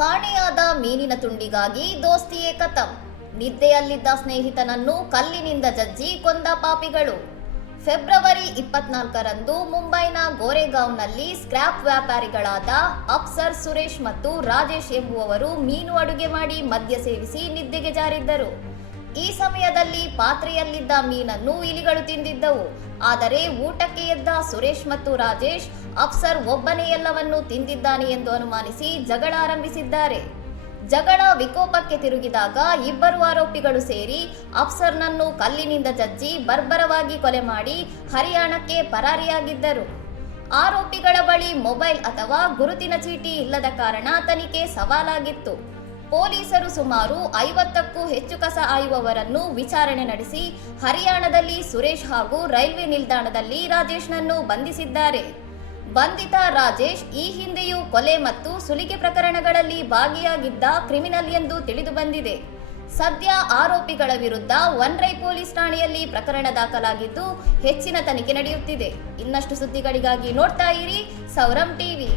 ಕಾಣೆಯಾದ ಮೀನಿನ ತುಂಡಿಗಾಗಿ ದೋಸ್ತಿಯೇ ಖತಮ್. ನಿದ್ದೆಯಲ್ಲಿದ್ದ ಸ್ನೇಹಿತನನ್ನು ಕಲ್ಲಿನಿಂದ ಜಜ್ಜಿ ಕೊಂದ ಪಾಪಿಗಳು. ಫೆಬ್ರವರಿ 24ರಂದು ಮುಂಬೈನ ಗೋರೆಗಾಂವ್ನಲ್ಲಿ ಸ್ಕ್ರ್ಯಾಪ್ ವ್ಯಾಪಾರಿಗಳಾದ ಅಫ್ಸರ್, ಸುರೇಶ್ ಮತ್ತು ರಾಜೇಶ್ ಎಂಬುವವರು ಮೀನು ಅಡುಗೆ ಮಾಡಿ ಮದ್ಯ ಸೇವಿಸಿ ನಿದ್ದೆಗೆ ಜಾರಿದ್ದರು. ಈ ಸಮಯದಲ್ಲಿ ಪಾತ್ರೆಯಲ್ಲಿದ್ದ ಮೀನನ್ನು ಇಲಿಗಳು ತಿಂದಿದ್ದವು. ಆದರೆ ಊಟಕ್ಕೆ ಎದ್ದ ಸುರೇಶ್ ಮತ್ತು ರಾಜೇಶ್ ಅಫ್ಸರ್ ಒಬ್ಬನೇ ಎಲ್ಲವನ್ನು ತಿಂದಿದ್ದಾನೆ ಎಂದು ಅನುಮಾನಿಸಿ ಜಗಳ ಆರಂಭಿಸಿದ್ದಾರೆ. ಜಗಳ ವಿಕೋಪಕ್ಕೆ ತಿರುಗಿದಾಗ ಇಬ್ಬರು ಆರೋಪಿಗಳು ಸೇರಿ ಅಫ್ಸರ್ನನ್ನು ಕಲ್ಲಿನಿಂದ ಜಜ್ಜಿ ಬರ್ಬರವಾಗಿ ಕೊಲೆ ಮಾಡಿ ಹರಿಯಾಣಕ್ಕೆ ಪರಾರಿಯಾಗಿದ್ದರು. ಆರೋಪಿಗಳ ಬಳಿ ಮೊಬೈಲ್ ಅಥವಾ ಗುರುತಿನ ಚೀಟಿ ಇಲ್ಲದ ಕಾರಣ ತನಿಖೆ ಸವಾಲಾಗಿತ್ತು. ಪೊಲೀಸರು ಸುಮಾರು 50ಕ್ಕೂ ಹೆಚ್ಚು ಕಸ ಆಯುವವರನ್ನು ವಿಚಾರಣೆ ನಡೆಸಿ ಹರಿಯಾಣದಲ್ಲಿ ಸುರೇಶ್ ಹಾಗೂ ರೈಲ್ವೆ ನಿಲ್ದಾಣದಲ್ಲಿ ರಾಜೇಶ್ನನ್ನು ಬಂಧಿಸಿದ್ದಾರೆ. ಬಂಧಿತ ರಾಜೇಶ್ ಈ ಹಿಂದೆಯೂ ಕೊಲೆ ಮತ್ತು ಸುಲಿಗೆ ಪ್ರಕರಣಗಳಲ್ಲಿ ಭಾಗಿಯಾಗಿದ್ದ ಕ್ರಿಮಿನಲ್ ಎಂದು ತಿಳಿದು ಬಂದಿದೆ. ಸದ್ಯ ಆರೋಪಿಗಳ ವಿರುದ್ಧ ವನ್ರೈ ಪೊಲೀಸ್ ಠಾಣೆಯಲ್ಲಿ ಪ್ರಕರಣ ದಾಖಲಾಗಿದ್ದು ಹೆಚ್ಚಿನ ತನಿಖೆ ನಡೆಯುತ್ತಿದೆ. ಇನ್ನಷ್ಟು ಸುದ್ದಿಗಳಿಗಾಗಿ ನೋಡ್ತಾ ಇರಿ ಸೌರಂ ಟಿವಿ.